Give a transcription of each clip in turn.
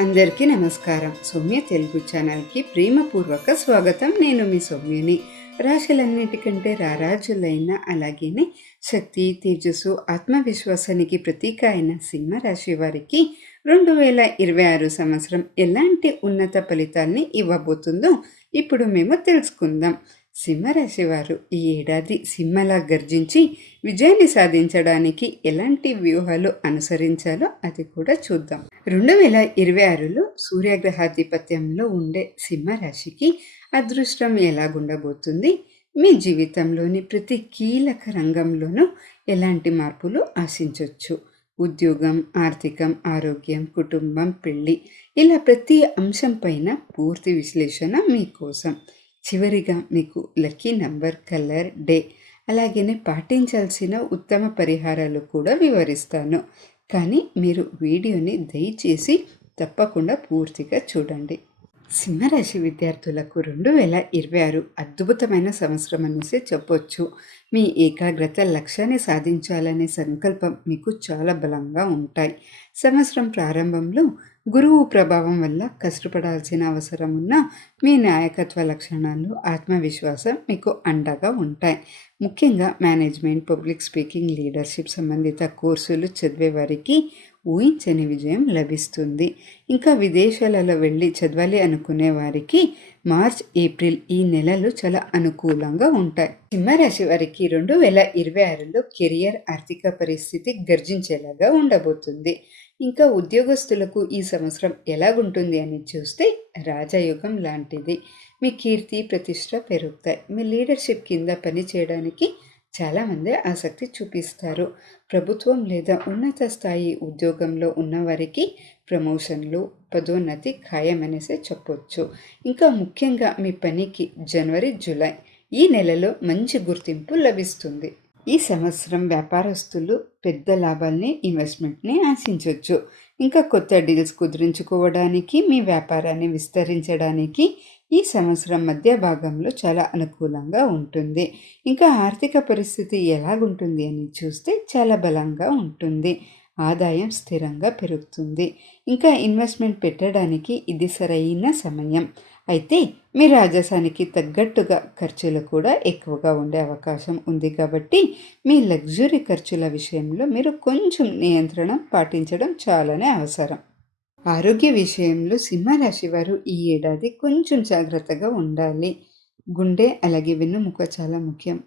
అందరికీ నమస్కారం. సౌమ్య తెలుగు ఛానల్కి ప్రేమపూర్వక స్వాగతం. నేను మీ సౌమ్యని. రాశులన్నిటికంటే రారాజులైన అలాగేనే శక్తి తేజస్సు ఆత్మవిశ్వాసానికి ప్రతీక అయిన సింహరాశి వారికి రెండు వేల ఇరవై ఆరు సంవత్సరం ఎలాంటి ఉన్నత ఫలితాల్ని ఇవ్వబోతుందో ఇప్పుడు మేము తెలుసుకుందాం. సింహరాశి వారు ఈ ఏడాది సింహలా గర్జించి విజయాన్ని సాధించడానికి ఎలాంటి వ్యూహాలు అనుసరించాలో అది కూడా చూద్దాం. రెండు వేల ఇరవై ఆరులో సూర్యగ్రహాధిపత్యంలో ఉండే సింహరాశికి అదృష్టం ఎలాగుండబోతుంది? మీ జీవితంలోని ప్రతి కీలక రంగంలోనూ ఎలాంటి మార్పులు ఆశించవచ్చు ఉద్యోగం ఆర్థికం ఆరోగ్యం కుటుంబం పెళ్ళి ఇలా ప్రతి అంశం పైన పూర్తి విశ్లేషణ మీకోసం. చివరిగా మీకు లక్కీ నంబర్ కలర్ డే అలాగనే పాటించాల్సిన ఉత్తమ పరిహారాలు కూడా వివరిస్తాను. కానీ మీరు వీడియోని దయచేసి తప్పకుండా పూర్తిగా చూడండి. సింహరాశి విద్యార్థులకు రెండు వేల ఇరవై ఆరు అద్భుతమైన సంవత్సరం అనేసి చెప్పొచ్చు. మీ ఏకాగ్రత లక్ష్యాన్ని సాధించాలనే సంకల్పం మీకు చాలా బలంగా ఉంటాయి. సంవత్సరం ప్రారంభంలో గురువు ప్రభావం వల్ల కష్టపడాల్సిన అవసరం ఉన్న మీ నాయకత్వ లక్షణాలు ఆత్మవిశ్వాసం మీకు అండగా ఉంటాయి. ముఖ్యంగా మేనేజ్మెంట్ పబ్లిక్ స్పీకింగ్ లీడర్షిప్ సంబంధిత కోర్సులు చదివే వారికి ఊహించని విజయం లభిస్తుంది. ఇంకా విదేశాలలో వెళ్ళి చదవాలి అనుకునే వారికి మార్చ్ ఏప్రిల్ ఈ నెలలు చాలా అనుకూలంగా ఉంటాయి. సింహరాశి వారికి రెండు వేల ఇరవై ఆరులో కెరియర్ ఆర్థిక పరిస్థితి గర్జించేలాగా ఉండబోతుంది. ఇంకా ఉద్యోగస్తులకు ఈ సంవత్సరం ఎలాగుంటుంది అని చూస్తే రాజయోగం లాంటిది. మీ కీర్తి ప్రతిష్ట పెరుగుతాయి. మీ లీడర్షిప్ కింద పని చేయడానికి చాలామంది ఆసక్తి చూపిస్తారు. ప్రభుత్వం లేదా ఉన్నత స్థాయి ఉద్యోగంలో ఉన్నవారికి ప్రమోషన్లు పదోన్నతి ఖాయమనేసే చెప్పొచ్చు. ఇంకా ముఖ్యంగా మీ పనికి జనవరి జూలై ఈ నెలలో మంచి గుర్తింపు లభిస్తుంది. ఈ సంవత్సరం వ్యాపారస్తులు పెద్ద లాభాల్ని ఇన్వెస్ట్మెంట్ని ఆశించవచ్చు ఇంకా కొత్త డీల్స్ కుదిరించుకోవడానికి మీ వ్యాపారాన్ని విస్తరించడానికి ఈ సంవత్సరం మధ్య భాగంలో చాలా అనుకూలంగా ఉంటుంది. ఇంకా ఆర్థిక పరిస్థితి ఎలాగుంటుంది అని చూస్తే చాలా బలంగా ఉంటుంది. ఆదాయం స్థిరంగా పెరుగుతుంది. ఇంకా ఇన్వెస్ట్మెంట్ పెట్టడానికి ఇది సరైన సమయం. అయితే మీ రాజసానికి తగ్గట్టుగా ఖర్చులు కూడా ఎక్కువగా ఉండే అవకాశం ఉంది కాబట్టి మీ లగ్జరీ ఖర్చుల విషయంలో మీరు కొంచెం నియంత్రణ పాటించడం చాలానే అవసరం. ఆరోగ్య విషయంలో సింహరాశి వారు ఈ ఏడాది కొంచెం జాగ్రత్తగా ఉండాలి. గుండె అలాగే వెన్నుముక చాలా ముఖ్యం.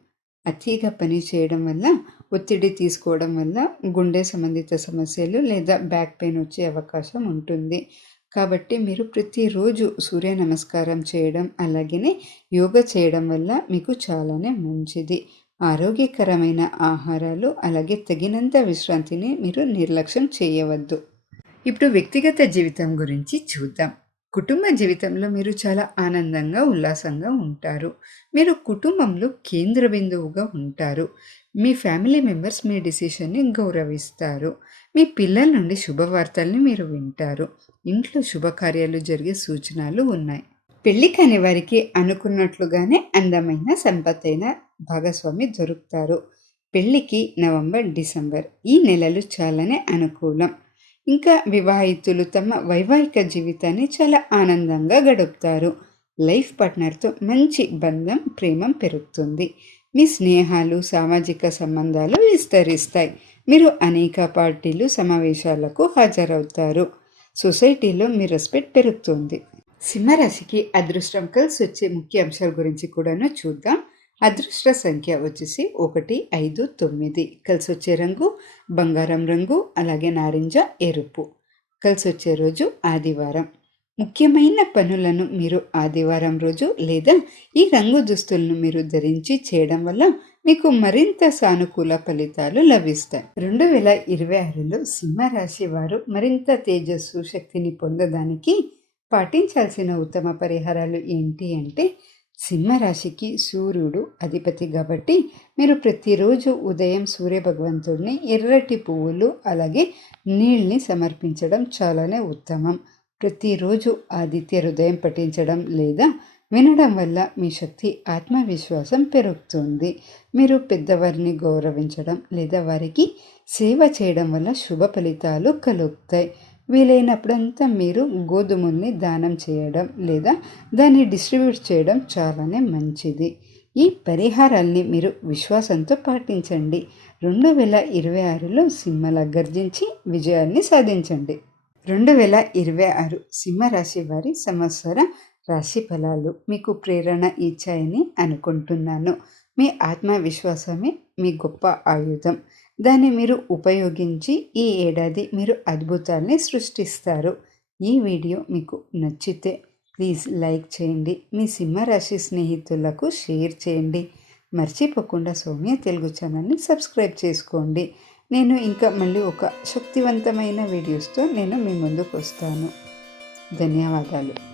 అతిగా పని చేయడం వల్ల ఒత్తిడి తీసుకోవడం వల్ల గుండె సంబంధిత సమస్యలు లేదా బ్యాక్ పెయిన్ వచ్చే అవకాశం ఉంటుంది. కాబట్టి మీరు ప్రతిరోజు సూర్య నమస్కారం చేయడం అలాగనే యోగా చేయడం వల్ల మీకు చాలానే మంచిది. ఆరోగ్యకరమైన ఆహారాలు అలాగే తగినంత విశ్రాంతిని మీరు నిర్లక్ష్యం చేయవద్దు. ఇప్పుడు వ్యక్తిగత జీవితం గురించి చూద్దాం. కుటుంబ జీవితంలో మీరు చాలా ఆనందంగా ఉల్లాసంగా ఉంటారు. మీరు కుటుంబంలో కేంద్ర బిందువుగా ఉంటారు. మీ ఫ్యామిలీ మెంబర్స్ మీ డిసిషన్ని గౌరవిస్తారు. మీ పిల్లల నుండి శుభవార్తల్ని మీరు వింటారు. ఇంట్లో శుభకార్యాలు జరిగే సూచనలు ఉన్నాయి. పెళ్ళి కాని వారికి అనుకున్నట్లుగానే అందమైన సంపత్తైన భాగస్వామి దొరుకుతారు. పెళ్ళికి నవంబర్ డిసెంబర్ ఈ నెలలు చాలానే అనుకూలం. ఇంకా వివాహితులు తమ వైవాహిక జీవితాన్ని చాలా ఆనందంగా గడుపుతారు. లైఫ్ పార్ట్నర్తో మంచి బంధం ప్రేమం పెరుగుతుంది. మీ స్నేహాలు సామాజిక సంబంధాలు విస్తరిస్తాయి. మీరు అనేక పార్టీలు సమావేశాలకు హాజరవుతారు. సొసైటీలో మీ రెస్పెక్ట్ పెరుగుతుంది. సింహరాశికి అదృష్టం కలిసి వచ్చే ముఖ్య అంశాల గురించి కూడాను చూద్దాం. అదృష్ట సంఖ్య వచ్చేసి ఒకటి ఐదు తొమ్మిది. కలిసి వచ్చే రంగు బంగారం రంగు అలాగే నారింజ ఎరుపు. కలిసి వచ్చే రోజు ఆదివారం. ముఖ్యమైన పనులను మీరు ఆదివారం రోజు లేదా ఈ రంగు దుస్తులను మీరు ధరించి చేయడం వల్ల మీకు మరింత సానుకూల ఫలితాలు లభిస్తాయి. రెండు వేల ఇరవై ఆరులో సింహరాశి వారు మరింత తేజస్సు శక్తిని పొందడానికి పాటించాల్సిన ఉత్తమ పరిహారాలు ఏంటి అంటే సింహరాశికి సూర్యుడు అధిపతి కాబట్టి మీరు ప్రతిరోజు ఉదయం సూర్య భగవంతుడిని ఎర్రటి పువ్వులు అలాగే నీళ్ళని సమర్పించడం చాలానే ఉత్తమం. ప్రతిరోజు ఆదిత్య హృదయం పఠించడం లేదా వినడం వల్ల మీ శక్తి ఆత్మవిశ్వాసం పెరుగుతుంది. మీరు పెద్దవారిని గౌరవించడం లేదా వారికి సేవ చేయడం వల్ల శుభ ఫలితాలు కలుగుతాయి. వీలైనప్పుడంతా మీరు గోధుమల్ని దానం చేయడం లేదా దాన్ని డిస్ట్రిబ్యూట్ చేయడం చాలానే మంచిది. ఈ పరిహారాల్ని మీరు విశ్వాసంతో పాటించండి. రెండు వేల ఇరవై ఆరులో సింహలా గర్జించి విజయాన్ని సాధించండి. రెండు వేల ఇరవై ఆరు సింహరాశి వారి సంవత్సర రాశి ఫలాలు మీకు ప్రేరణ ఇచ్చాయని అనుకుంటున్నాను. మీ ఆత్మవిశ్వాసమే మీ గొప్ప ఆయుధం. దాన్ని మీరు ఉపయోగించి ఈ ఏడాది మీరు అద్భుతాల్ని సృష్టిస్తారు. ఈ వీడియో మీకు నచ్చితే ప్లీజ్ లైక్ చేయండి. మీ సింహరాశి స్నేహితులకు షేర్ చేయండి. మర్చిపోకుండా సౌమ్య తెలుగు ఛానల్ని సబ్స్క్రైబ్ చేసుకోండి. నేను ఇంకా మళ్ళీ ఒక శక్తివంతమైన వీడియోస్తో నేను మీ ముందుకు వస్తాను. ధన్యవాదాలు.